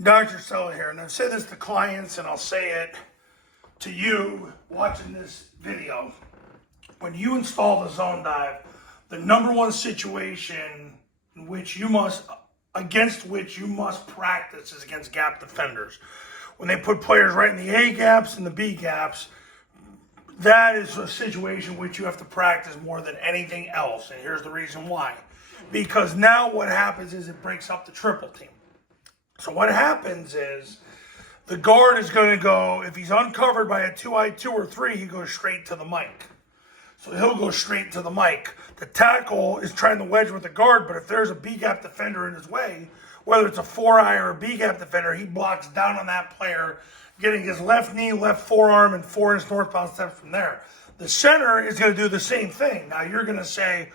Dr. Sella here, and I've said this to clients and I'll say it to you watching this video. When you install the Zone Dive, the number one situation in which against which you must practice is against gap defenders. When they put players right in the A gaps and the B gaps, that is a situation which you have to practice more than anything else. And here's the reason why. Because now what happens is it breaks up the triple team. So what happens is the guard is going to go, if he's uncovered by a 2i2 or 3, he goes straight to the mic. So he'll go straight to the mic. The tackle is trying to wedge with the guard, but if there's a B-gap defender in his way, whether it's a 4i or a B-gap defender, he blocks down on that player, getting his left knee, left forearm, and 4-inch northbound steps from there. The center is going to do the same thing. Now you're going to say,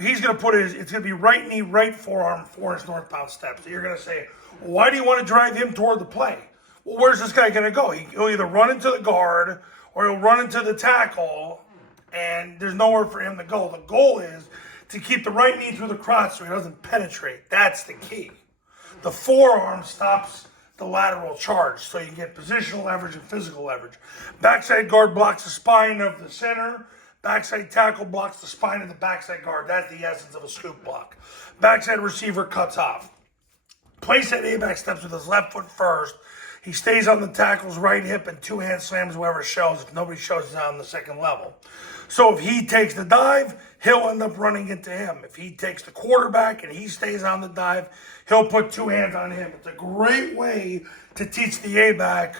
it's going to be right knee, right forearm, 4-inch northbound steps. So you're going to say, well, why do you want to drive him toward the play? Well, where's this guy going to go? He'll either run into the guard or he'll run into the tackle, and there's nowhere for him to go. The goal is to keep the right knee through the crotch so he doesn't penetrate. That's the key. The forearm stops the lateral charge, so you can get positional leverage and physical leverage. Backside guard blocks the spine of the center. Backside tackle blocks the spine of the backside guard. That's the essence of a scoop block. Backside receiver cuts off. Place that A-back steps with his left foot first. He stays on the tackle's right hip and two-hand slams whoever shows. If nobody shows, he's on the second level. So if he takes the dive, he'll end up running into him. If he takes the quarterback and he stays on the dive, he'll put two hands on him. It's a great way to teach the A-back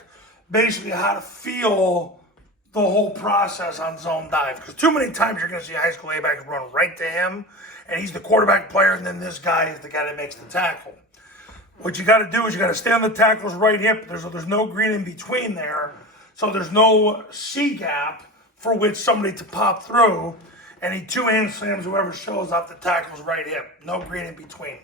basically how to feel the whole process on zone dive. Because too many times you're going to see a high school A-back run right to him, and he's the quarterback player, and then this guy is the guy that makes the tackle. What you got to do is you got to stay on the tackle's right hip. There's no green in between there, so there's no C gap for which somebody to pop through, and he two-hand slams whoever shows off the tackle's right hip. No green in between.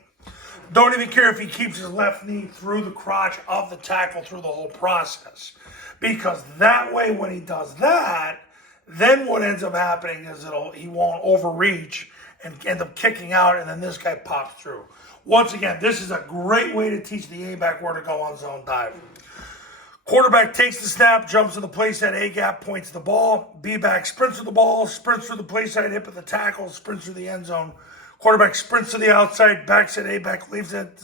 Don't even care if he keeps his left knee through the crotch of the tackle through the whole process, because that way when he does that, then what ends up happening is he won't overreach and end up kicking out, and then this guy pops through. Once again, this is a great way to teach the A-back where to go on zone dive. Quarterback takes the snap, jumps to the place at A-gap, points the ball. B-back sprints to the ball, sprints through the place at hip of the tackle, sprints through the end zone. Quarterback sprints to the outside, backs at A-back, leaves it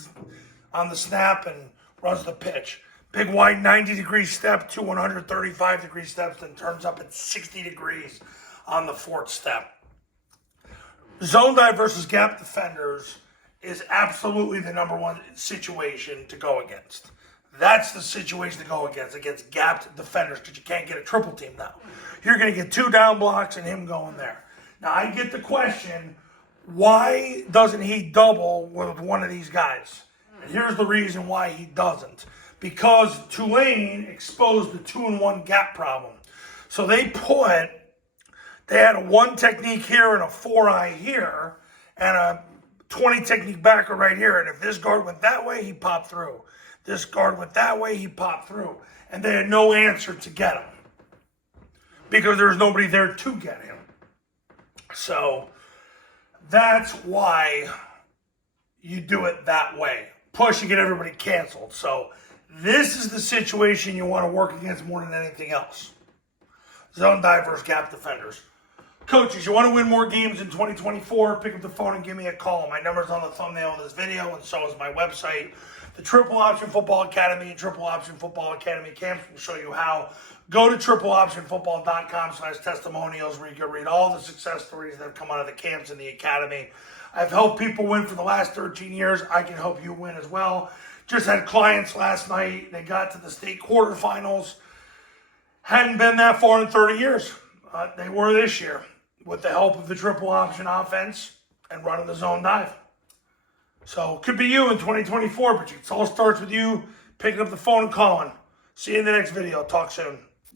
on the snap, and runs the pitch. Big wide 90-degree step, 2 135-degree steps, then turns up at 60 degrees on the fourth step. Zone dive versus gap defenders is absolutely the number one situation to go against. That's the situation to go against gapped defenders, because you can't get a triple team now. You're going to get 2 down blocks and him going there. Now, I get the question, why doesn't he double with one of these guys? And here's the reason why he doesn't. Because Tulane exposed the 2-and-1 gap problem. So they had a 1 technique here and a 4i here, and a 20 technique backer right here, and if this guard went that way, he popped through. This guard went that way, he popped through. And they had no answer to get him, because there was nobody there to get him. So that's why you do it that way. Plus, you get everybody canceled. So this is the situation you want to work against more than anything else. Zone dive versus gap defenders. Coaches, you want to win more games in 2024, pick up the phone and give me a call. My number's on the thumbnail of this video, and so is my website. The Triple Option Football Academy and Triple Option Football Academy camps will show you how. Go to tripleoptionfootball.com/testimonials, where you can read all the success stories that have come out of the camps and the academy. I've helped people win for the last 13 years. I can help you win as well. Just had clients last night. They got to the state quarterfinals. Hadn't been that far in 30 years. They were this year, with the help of the triple option offense and running the zone dive. So it could be you in 2024, but it all starts with you picking up the phone and calling. See you in the next video. Talk soon.